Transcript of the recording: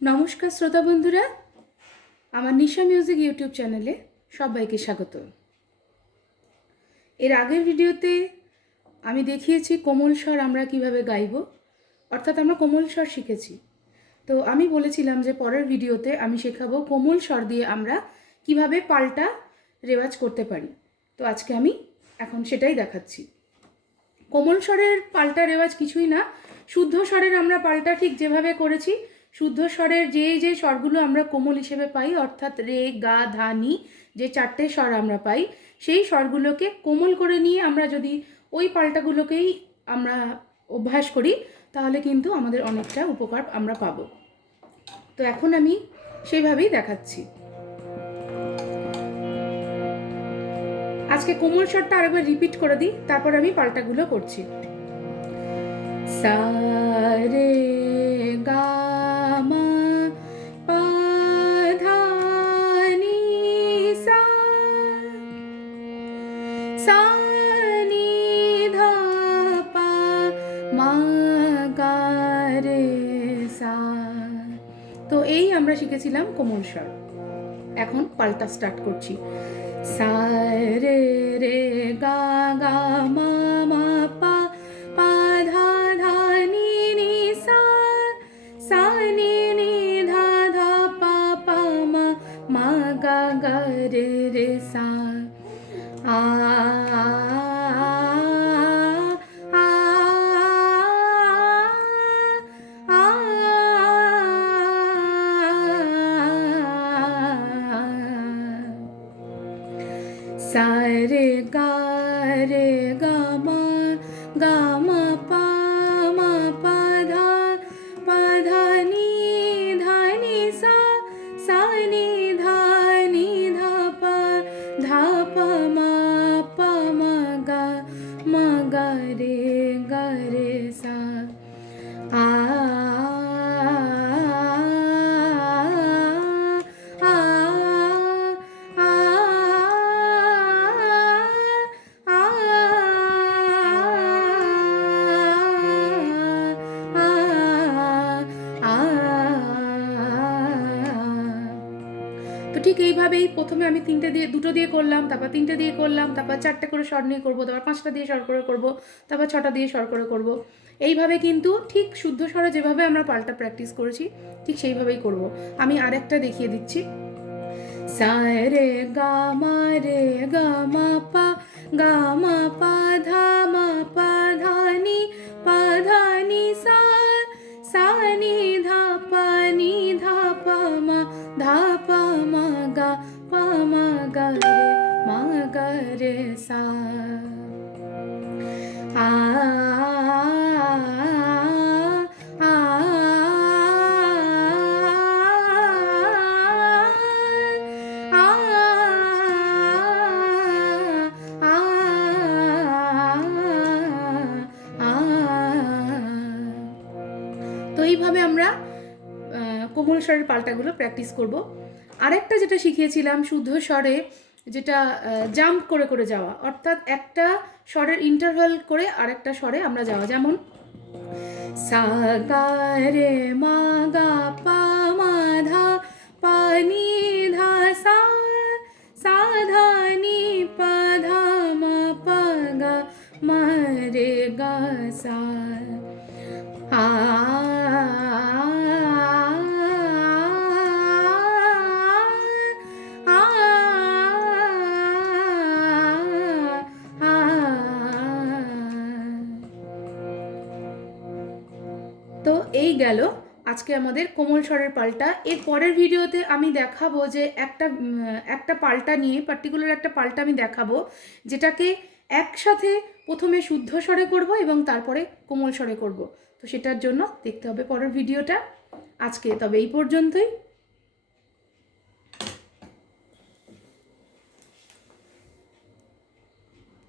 নমস্কার শ্রোতা বন্ধুরা, আমার নিশা মিউজিক ইউটিউব চ্যানেলে সবাইকে স্বাগত। এর আগের ভিডিওতে আমি দেখিয়েছি কোমল স্বর আমরা কীভাবে গাইব, অর্থাৎ আমরা কোমল স্বর শিখেছি। তো আমি বলেছিলাম যে পরের ভিডিওতে আমি শেখাবো কোমল স্বর দিয়ে আমরা কীভাবে পাল্টা রেওয়াজ করতে পারি। তো আজকে আমি এখন সেটাই দেখাচ্ছি। কোমল স্বরের পাল্টা রেওয়াজ কিছুই না, শুদ্ধ স্বরের আমরা পাল্টা ঠিক যেভাবে করেছি শুদ্ধ স্বরের যে যে স্বরগুলো আমরা কোমল হিসেবে পাই, অর্থাৎ রে, গা, ধা, নি, যে চারটে স্বর আমরা পাই, সেই স্বরগুলোকে কোমল করে নিয়ে আমরা যদি ওই পাল্টাগুলোকেই আমরা অভ্যাস করি, তাহলে কিন্তু আমাদের অনেকটা উপকার আমরা পাবো। তো এখন আমি সেইভাবেই দেখাচ্ছি। আজকে কোমল স্বরটা আরেকবার রিপিট করে দিই, তারপর আমি পাল্টাগুলো করছি। সা, রে, গা এই আমরা শিখেছিলাম কোমল স্বর। এখন পাল্টা স্টার্ট করছি। সা রে রে গা গা মা মা পা পা ধা ধা নি নি সা সা নি নি ধা ধা পা পা মা মা গা গা রে রে সা। আ रे गा मा गा मा पा मा पा धा पा धा नी धा नी सा सा नी धा नी धा पा धा पा मा पा मा गा मा गा रे गा रे सा। ঠিক এইভাবেই প্রথমে আমি তিনটে দিয়ে, দুটো দিয়ে করলাম, তারপর তিনটে দিয়ে করলাম, তারপর চারটে করে স্বর নিয়ে করব, তারপর পাঁচটা দিয়ে স্বর করে করব, তারপর ছটা দিয়ে স্বর করে করব। এইভাবে কিন্তু ঠিক শুদ্ধ স্বরে যেভাবে আমরা পাল্টা প্র্যাকটিস করেছি, ঠিক সেইভাবেই করব। আমি আরেকটা দেখিয়ে দিচ্ছি। সা রে গা মা রে গা মা পা, গা মা পা ধা পা মা গা পা মা গা রে মা গা রে সা তো এইভাবে আমরা কোমল স্বরের পাল্টাগুলো প্র্যাকটিস করব। আরেকটা যেটা শিখিয়েছিলাম শুদ্ধ স্বরে, যেটা জাম্প করে করে যাওয়া, অর্থাৎ একটা স্বরের ইন্টারভাল করে আরেকটা স্বরে আমরা যাওয়া। যেমন সা গা রে মা গা পা মা ধা নি ধা সা সা ধা মা পা গা, মা রে গা সা। আ তো এই গেল। আজকে আমাদের কোমল স্বরের পাল্টা। এর পরের ভিডিওতে আমি দেখাবো যে একটা একটা পাল্টা নিয়ে পার্টিকুলার একটা পাল্টা আমি দেখাবো, যেটাকে একসাথে প্রথমে শুদ্ধ স্বরে করব এবং তারপরে কোমল স্বরে করব। তো সেটার জন্য দেখতে হবে পরের ভিডিওটা। আজকে তবে এই পর্যন্তই।